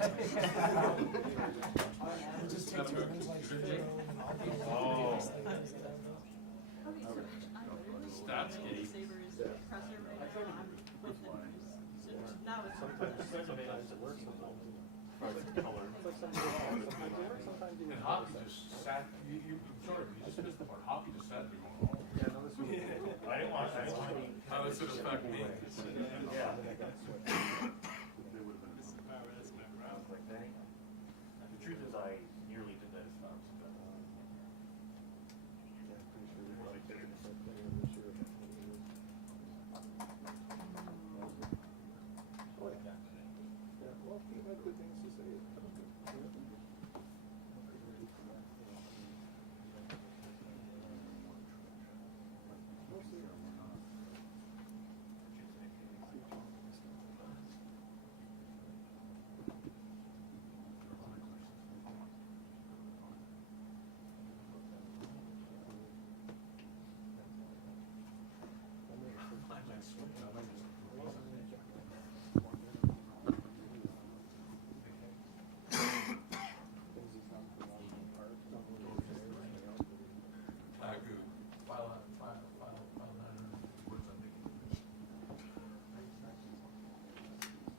Just take turns like zero and I'll be Oh. Stats game. Sabres presser right now. I'm with the news. So now it's Sometimes it works, sometimes it color. It's like sometimes it works, sometimes it And hockey just sat, you sort of, you just missed the part, hockey just sat there going, oh. Yeah, no, this was. I didn't want. How does it affect me? Yeah. The truth is, I nearly did that as Sabres. Yeah, pretty sure we probably did it this year. Yeah, well, he had good things to say.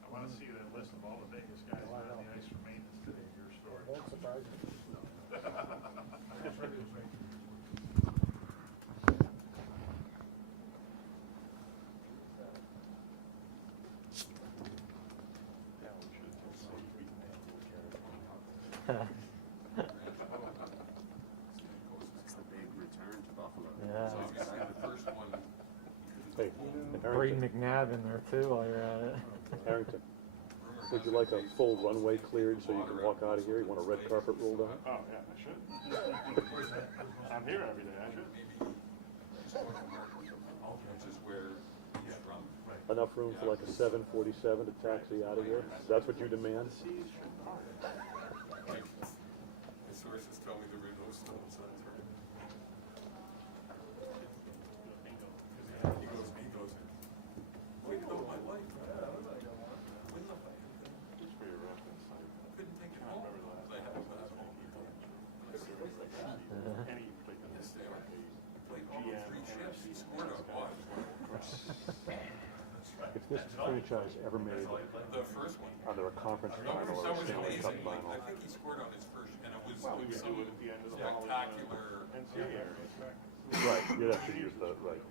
I want to see that list of all the Vegas guys on the ice for maintenance today, your story. Won't surprise me. It's the big return to Buffalo. Yeah. So obviously the first one, Hey, Braden Harrington. McNabb in there too while you're at it. Harrington. Would you like a full runway cleared so you can walk out of here? You want a red carpet rolled out? Oh, yeah, I should. I'm here every day, I should. which is where he's from. Enough room for like a 747 to taxi out of here? That's what you demand? Like, the sources tell me there were no stones on turn. He goes, well, you know, my life, Just for your reference, I couldn't think of can't all. remember the last I had time a I basketball people. any played in Yes, this they are. Played all GM, three shifts, he NFC, scored on one. If this franchise ever made The first one. either a conference That final was or a Stanley Cup amazing. Like, final, I think he scored on his first, and it was Well, we like could some do it at the end of the following, spectacular. NCAA area. right, you'd have to use the, right.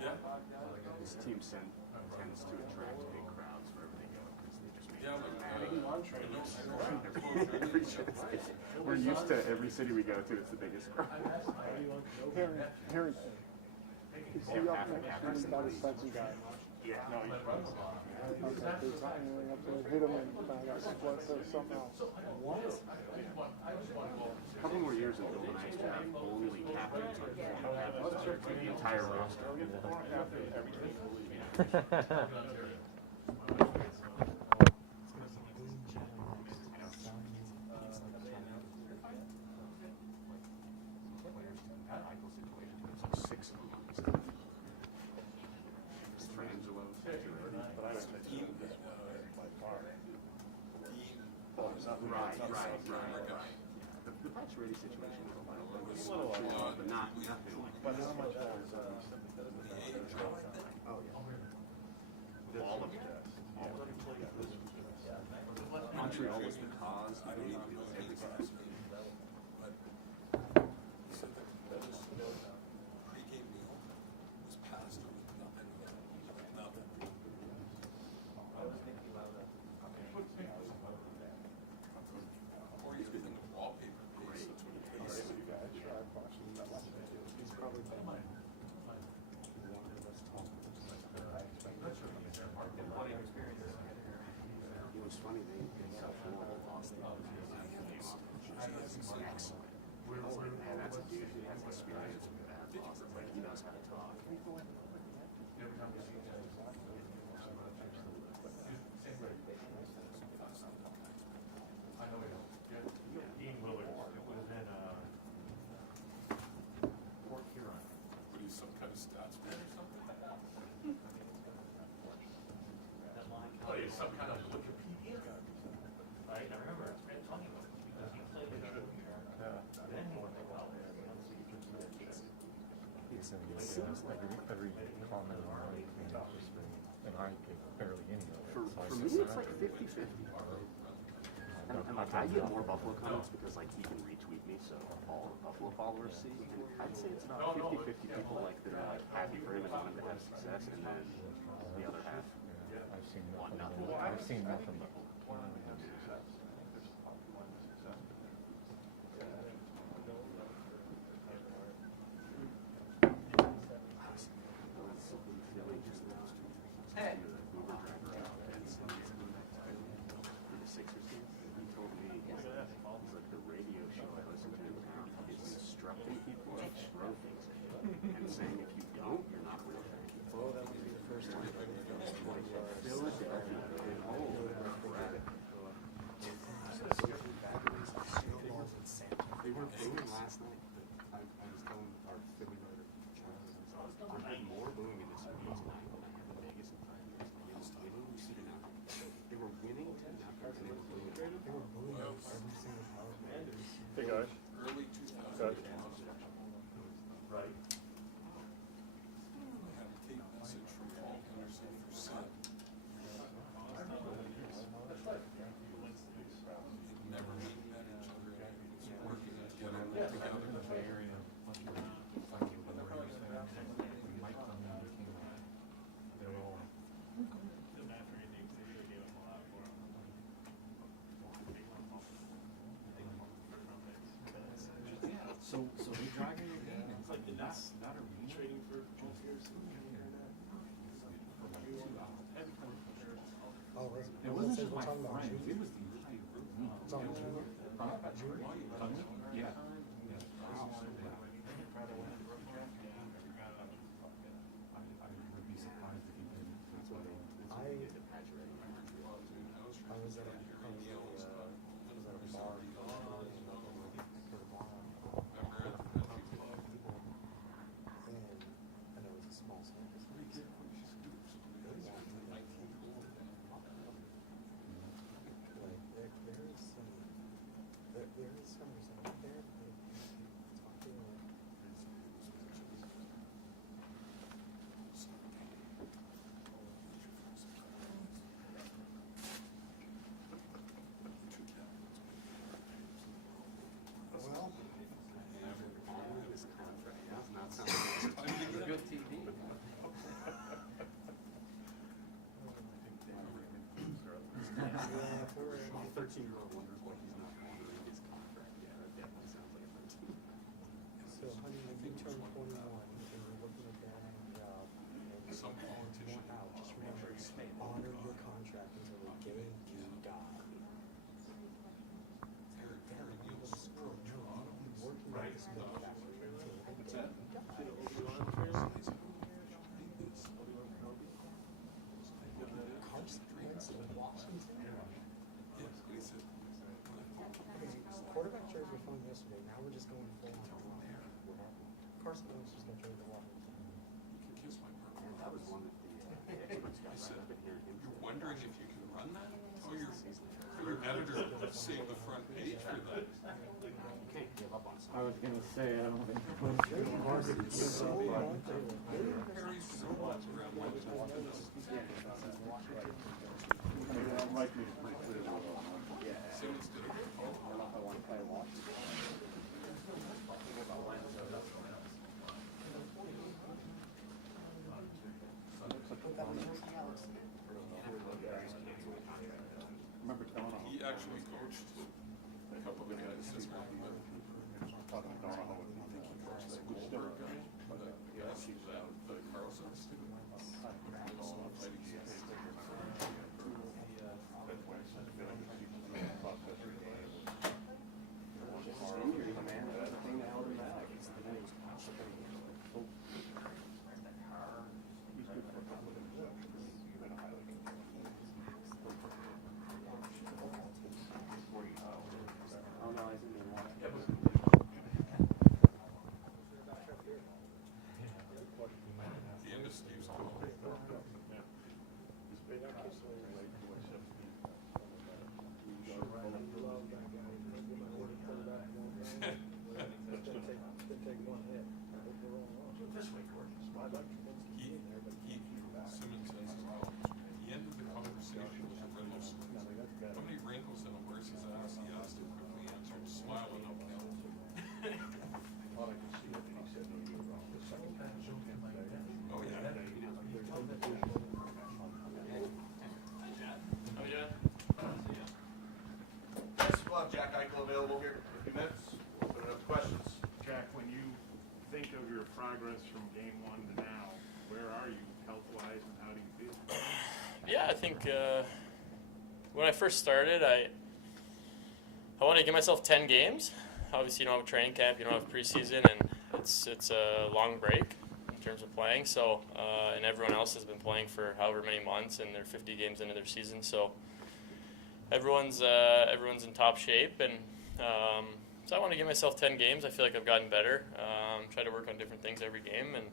Yeah. This team tends to attract big crowds wherever they go because they just make Yeah, it like, We're used to every city we go to, it's the biggest crowd. Harrington. Is he up next to the Spencer guy? Yeah. No, you shouldn't. Okay, there's anything up there, hit him and got split or something else. A couple more years and Bill and I used to have only captains on the entire roster. That Eichel situation, there's like 6 of them on this team. Strangelo, But I would say by far. Right. The Pacioretty situation was a little but not nothing like But this. how much has, Oh, yeah. All of it. Montreal was the cause. I don't know. It was everything. Pregame meal was pasta with nothing. Or you could think of wallpaper paste. That's what it tastes like. It was funny, they lost the other excellent. Man, that's a dude who has experience with that loss. It's like he knows how to talk. Dean Willard, it was in, Port Huron. What is some kind of stats man or something? seems like every comment on my thing has just been, and I get barely any of it. for So I me just- it's like 50-50. And like I get more Buffalo comments because like he can retweet me, so all the Buffalo followers see. And I'd say it's about 50-50 people like that are like happy for him and want him to have success, and then the other half I've seen want nothing. nothing. I've seen nothing but. The radio show I listen to is instructing people to throw things at you and saying if you don't, you're not real fan. Well, that would be the first one. Philadelphia. Oh, crap. They were booing last night. I was telling our Philly writer, Charles, there had more booing in this movie tonight than I had in Vegas in 5 years. They were winning 2-0. They were winning 2-0 and they were booing. They were bullying every single power play. Hey guys. Early 2000s. Guys. Right. I had a tape message from Paul Henderson for Sid. He'd never met each other. He was working together. So we driving your game and it's like that's not a Trading for WGRZ. Oh, was it? It wasn't Says just we're my talking about friends, June? it was the entire group. It's on June? Yeah. I would be surprised if he didn't. I was at a bar. And there was a small service. Like there is some resentment there. Talking well, This contract does not sound like Good TV. yeah, if we're My 13-year-old wonders why he's not honoring his contract. Yeah, that definitely sounds like a 13. so honey, when you turn 21 and you're looking at that job and Some you politician want out, just remember, honor your contract until they gave you God. Harry Neal's Screw no, you've been working at this manufacturing until they gave you God. Carson Wentz in Washington. Quarterback trades were fun yesterday. Now we're just going full on. Carson Wentz just got traded to Washington. You can kiss my purple. That was one that the experts got right up in here. You're wondering if you can run that? Oh, your editor saved the front page for that. You can't give up on I something. was gonna say, I don't think. So long. Harry's so much around like Simmons did it. He actually coached a couple of the guys this morning. I think he coached that Goldberg guy. The Carlsons. have Jack Eichel available here for a few minutes. We'll open it up to questions. Jack, when you think of your progress from game 1 to now, where are you health-wise and how do you feel? Yeah, I think when I first started, I wanted to give myself 10 games. Obviously, you don't have a training camp, you don't have preseason, and it's a long break in terms of playing. So, and everyone else has been playing for however many months, and they're 50 games into their season. So, everyone's in top shape, and so I want to give myself 10 games. I feel like I've gotten better. Try to work on different things every game, and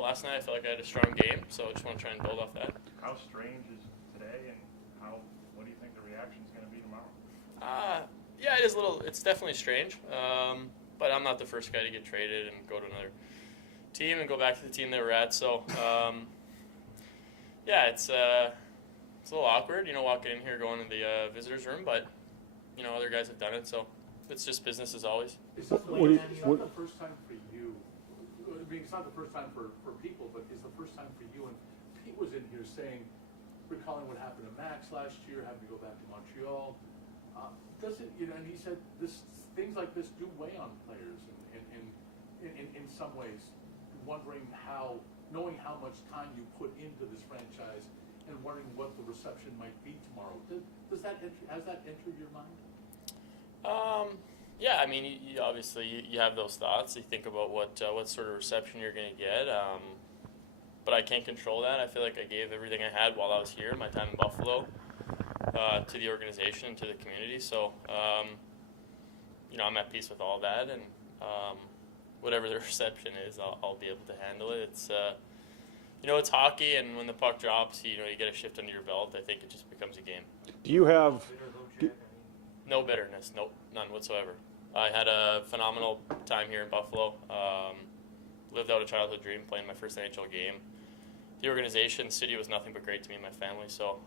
last night I felt like I had a strong game, so I just want to try and build off that. How strange is today, and what do you think the reaction is going to be tomorrow? Yeah, it is it's definitely strange, but I'm not the first guy to get traded and go to another team and go back to the team they were at. So, yeah, it's a little awkward, walking in here, going to the visitors' room, but other guys have done it, so it's just business as always. It's not the first time for you. I mean, it's not the first time for people, but it's the first time for you. And Pete was in here saying, recalling what happened to Max last year, having to go back to Montreal. Does it, and he said things like this do weigh on players in some ways, knowing how much time you put into this franchise and wondering what the reception might be tomorrow. Has that entered your mind? Yeah, I mean, you obviously you have those thoughts. You think about what sort of reception you're going to get, but I can't control that. I feel like I gave everything I had while I was here, my time in Buffalo, to the organization and to the community. So, I'm at peace with all that, and whatever the reception is, I'll be able to handle it. It's it's hockey, and when the puck drops, you get a shift under your belt. I think it just becomes a game. Do you have? No bitterness, nope, none whatsoever. I had a phenomenal time here in Buffalo. Lived out a childhood dream, playing my first NHL game. The organization, city was nothing but great to me and my family. So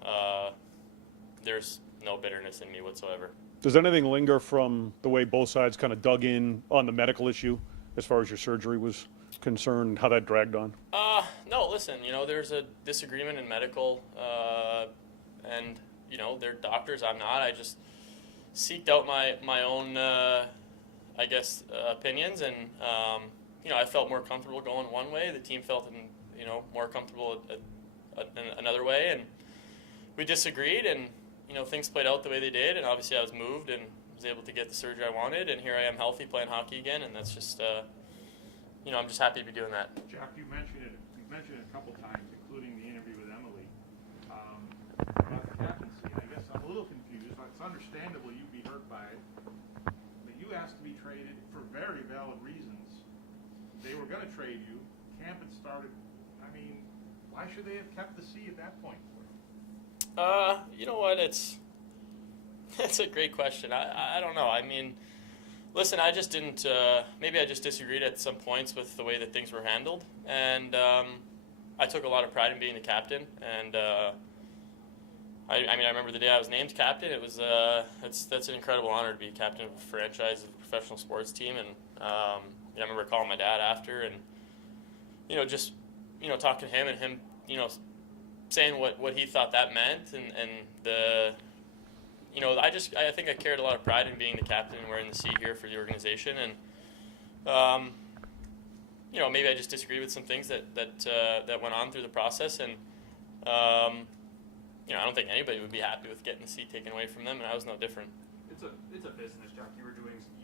there's no bitterness in me whatsoever. Does anything linger from the way both sides kind of dug in on the medical issue, as far as your surgery was concerned, how that dragged on? No, listen, there's a disagreement in medical, and they're doctors. I'm not. I just seeked out my own, opinions, and I felt more comfortable going one way. The team felt more comfortable another way, and we disagreed, and things played out the way they did, and obviously I was moved and was able to get the surgery I wanted, and here I am healthy playing hockey again, and that's just I'm just happy to be doing that. Jack, you mentioned it a couple times, including the interview with Emily, about the captaincy. I guess I'm a little confused. It's understandable you'd be hurt by it, but you asked to be traded for very valid reasons. They were going to trade you. Camp had started. I mean, why should they have kept the C at that point? You know what? It's a great question. I don't know. I mean, listen, I just didn't. Maybe I just disagreed at some points with the way that things were handled, and I took a lot of pride in being the captain. And I remember the day I was named captain. It was that's an incredible honor to be captain of a franchise, of a professional sports team. And I remember calling my dad after, and just talking to him, and him saying what he thought that meant, and the. I think I carried a lot of pride in being the captain and wearing the C here for the organization, and maybe I just disagreed with some things that went on through the process, and I don't think anybody would be happy with getting the C taken away from them, and I was no different. It's a business, Jack.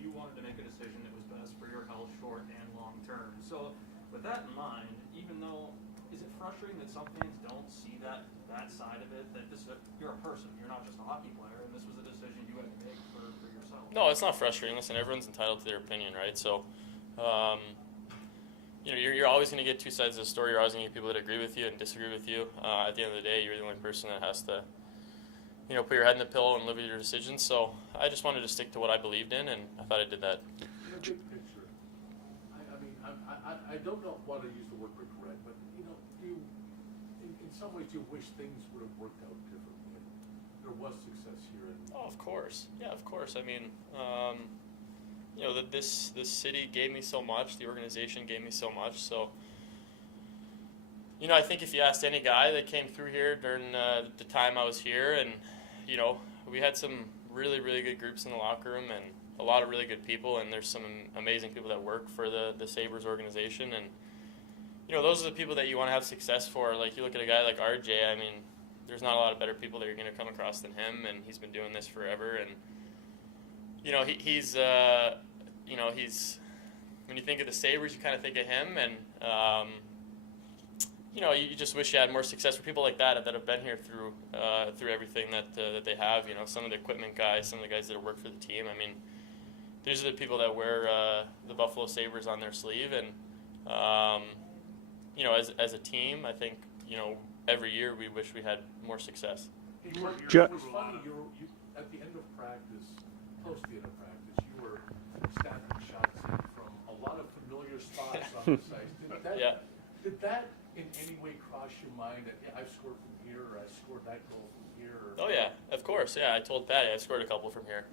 You wanted to make a decision that was best for your health, short and long term. So, with that in mind, even though, is it frustrating that some fans don't see that side of it? That you're a person, you're not just a hockey player, and this was a decision you had to make for yourself. No, it's not frustrating. Listen, everyone's entitled to their opinion, right? So, you're always going to get two sides of the story. You're always going to get people that agree with you and disagree with you. At the end of the day, you're the only person that has to, put your head in the pillow and live with your decisions. So I just wanted to stick to what I believed in, and I thought I did that. In a big picture, I don't want to use the word regret, but in some ways, you wish things would have worked out differently. There was success here. Oh, of course. Yeah, of course. I mean, that this city gave me so much. The organization gave me so much. So, I think if you asked any guy that came through here during the time I was here, and we had some really, really good groups in the locker room and a lot of really good people, and there's some amazing people that work for the Sabres organization, and those are the people that you want to have success for. Like, you look at a guy like RJ, I mean, there's not a lot of better people that you're going to come across than him, and he's been doing this forever, and he's when you think of the Sabres, you kind of think of him, and you just wish you had more success for people like that have been here through everything that they have. Some of the equipment guys, some of the guys that work for the team. I mean, these are the people that wear the Buffalo Sabres on their sleeve, and as a team, I think every year we wish we had more success. It was funny. You at the end of practice, close to the end of practice, you were snapping shots in from a lot of familiar spots on the ice. Did that in any way cross your mind that I've scored from here, or I scored that goal from here? Oh yeah, of course. Yeah, I told Patty I scored a couple from here.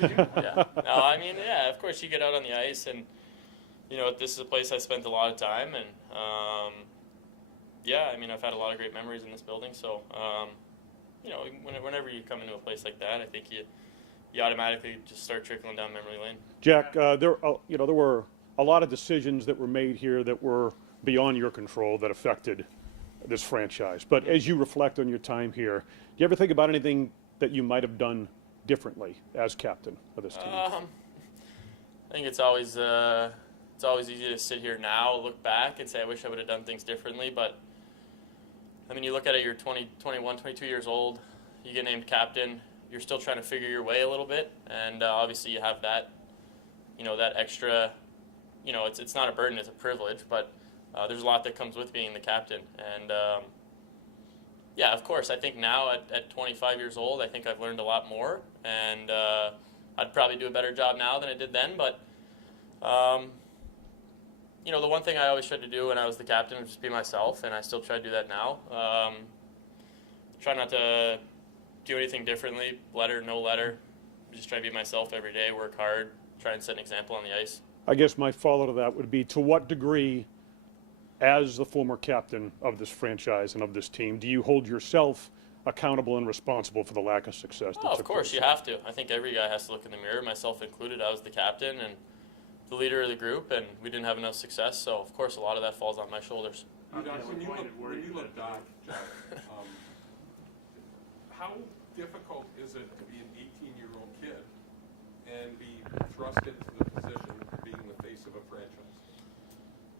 Yeah. No, I mean, yeah, of course you get out on the ice, and this is a place I spent a lot of time, and yeah, I mean, I've had a lot of great memories in this building. So whenever you come into a place like that, I think you automatically just start trickling down memory lane. Jack, there were a lot of decisions that were made here that were beyond your control that affected this franchise. But as you reflect on your time here, do you ever think about anything that you might have done differently as captain of this team? I think it's always easy to sit here now, look back, and say, I wish I would have done things differently. But I mean, you look at it, you're 20, 21, 22 years old, you get named captain, you're still trying to figure your way a little bit, and obviously you have that, that extra, it's not a burden, it's a privilege, but there's a lot that comes with being the captain. And yeah, of course, I think now at 25 years old, I think I've learned a lot more, and I'd probably do a better job now than I did then, but the one thing I always tried to do when I was the captain was just be myself, and I still try to do that now. Try not to do anything differently, letter, no letter. Just try to be myself every day, work hard, try and set an example on the ice. I guess my follow to that would be, to what degree, as the former captain of this franchise and of this team, do you hold yourself accountable and responsible for the lack of success? Oh, of course, you have to. I think every guy has to look in the mirror, myself included. I was the captain and the leader of the group, and we didn't have enough success, so of course a lot of that falls on my shoulders. When you look back, Jack, how difficult is it to be an 18-year-old kid and be thrust into the position of being the face of a franchise?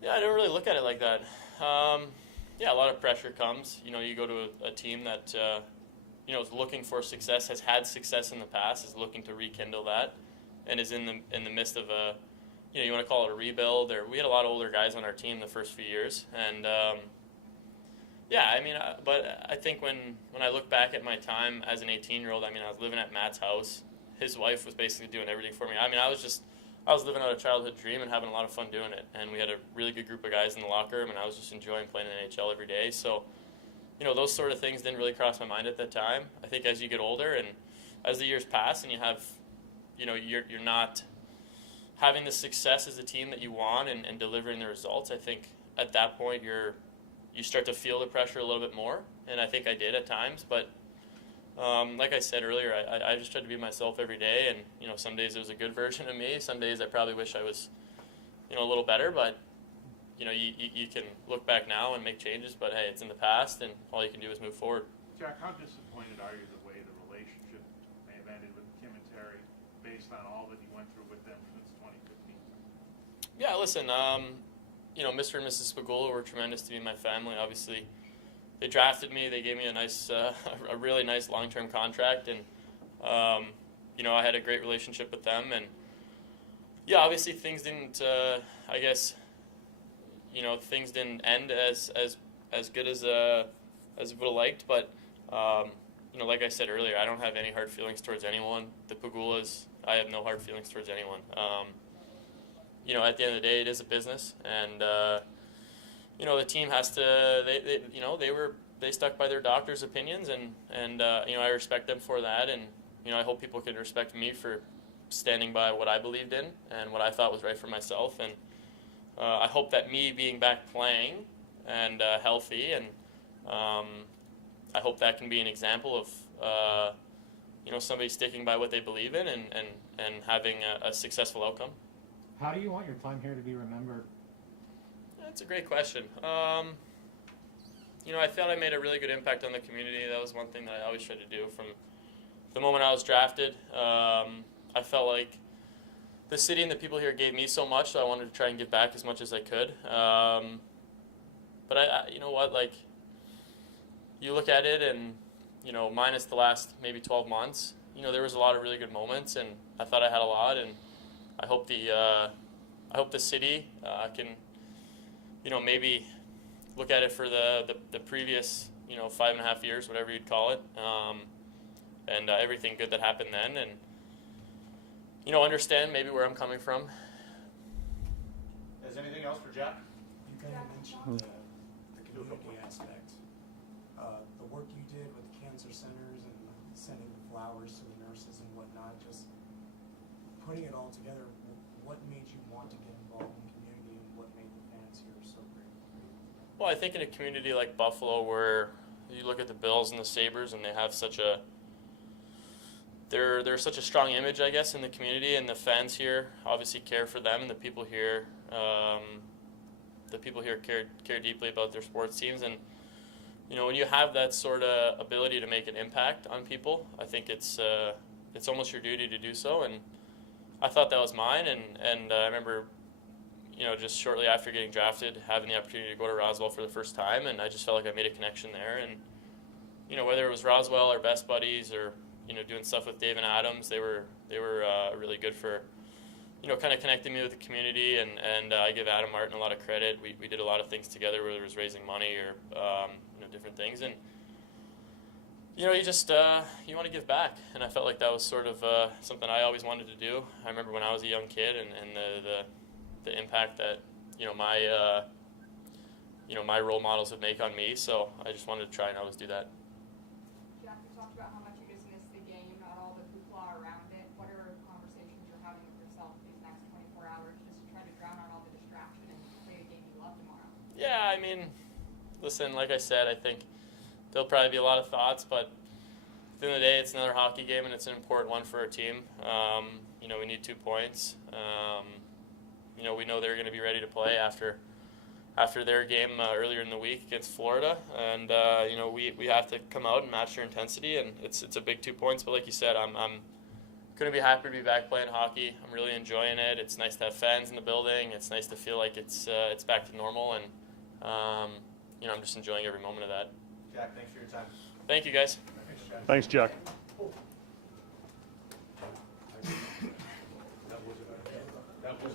Yeah, I don't really look at it like that. Yeah, a lot of pressure comes. You go to a team that is looking for success, has had success in the past, is looking to rekindle that, and is in the midst of a, you want to call it a rebuild. Or we had a lot of older guys on our team the first few years, and yeah, I mean, but I think when I look back at my time as an 18-year-old, I mean, I was living at Matt's house. His wife was basically doing everything for me. I mean, I was living out a childhood dream and having a lot of fun doing it. And we had a really good group of guys in the locker room, and I was just enjoying playing in the NHL every day. So, those sort of things didn't really cross my mind at that time. I think as you get older and as the years pass and you have, you're not having the success as a team that you want and delivering the results, I think at that point you start to feel the pressure a little bit more. And I think I did at times, but like I said earlier, I just tried to be myself every day, and some days it was a good version of me. Some days I probably wish I was, a little better. But you can look back now and make changes. But hey, it's in the past, and all you can do is move forward. Jack, how disappointed are you the way the relationship may have ended with Kim and Terry, based on all that you went through with them since 2015? Yeah, listen, Mr. and Mrs. Spagula were tremendous to me and my family. Obviously, they drafted me. They gave me a nice, a really nice long-term contract, and I had a great relationship with them. And yeah, obviously things didn't. I guess things didn't end as good as I would have liked. But like I said earlier, I don't have any hard feelings towards anyone. The Pagulas, I have no hard feelings towards anyone. At the end of the day, it is a business, and the team has to. They stuck by their doctor's opinions, and I respect them for that, and I hope people can respect me for standing by what I believed in and what I thought was right for myself, and I hope that me being back playing and healthy, and I hope that can be an example of somebody sticking by what they believe in and having a successful outcome. How do you want your time here to be remembered? That's a great question. I felt I made a really good impact on the community. That was one thing that I always tried to do from the moment I was drafted. I felt like the city and the people here gave me so much, so I wanted to try and give back as much as I could. But you know what, like, you look at it and, minus the last maybe 12 months, there was a lot of really good moments, and I thought I had a lot, and I hope the city can, maybe look at it for the previous, 5.5 years, whatever you'd call it, and everything good that happened then, and, understand maybe where I'm coming from. Is anything else for Jack? You kind of mentioned the community aspect. The work you did with the cancer centers and sending the flowers to the nurses and whatnot, just putting it all together, what made you want to get involved in the community and what made the fans here so great? Well, I think in a community like Buffalo, where you look at the Bills and the Sabres, and they have such a they're such a strong image, I guess, in the community, and the fans here obviously care for them, and the people here care deeply about their sports teams, and when you have that sort of ability to make an impact on people, I think it's almost your duty to do so, and I thought that was mine, and I remember, just shortly after getting drafted, having the opportunity to go to Roswell for the first time, and I just felt like I made a connection there, and whether it was Roswell or Best Buddies or doing stuff with Dave and Adams, they were really good for kind of connecting me with the community, and I give Adam Martin a lot of credit. We did a lot of things together, whether it was raising money or different things, and you just you want to give back, and I felt like that was sort of something I always wanted to do. I remember when I was a young kid, and the impact that my role models would make on me. So I just wanted to try and always do that. Jack, you talked about how much you just missed the game, not all the hoopla around it. What are conversations you're having with yourself these next 24 hours just to try to drown out all the distraction and play the game you love tomorrow? Yeah, I mean, listen, like I said, I think there'll probably be a lot of thoughts, but at the end of the day, it's another hockey game, and it's an important one for our team. We need 2 points. We know they're going to be ready to play after their game earlier in the week against Florida, and we have to come out and match their intensity, and it's a big 2 points. But like you said, I'm couldn't be happier to be back playing hockey. I'm really enjoying it. It's nice to have fans in the building. It's nice to feel like it's back to normal, and I'm just enjoying every moment of that. Jack, thanks for your time. Thank you, guys. Thanks, Jack. That was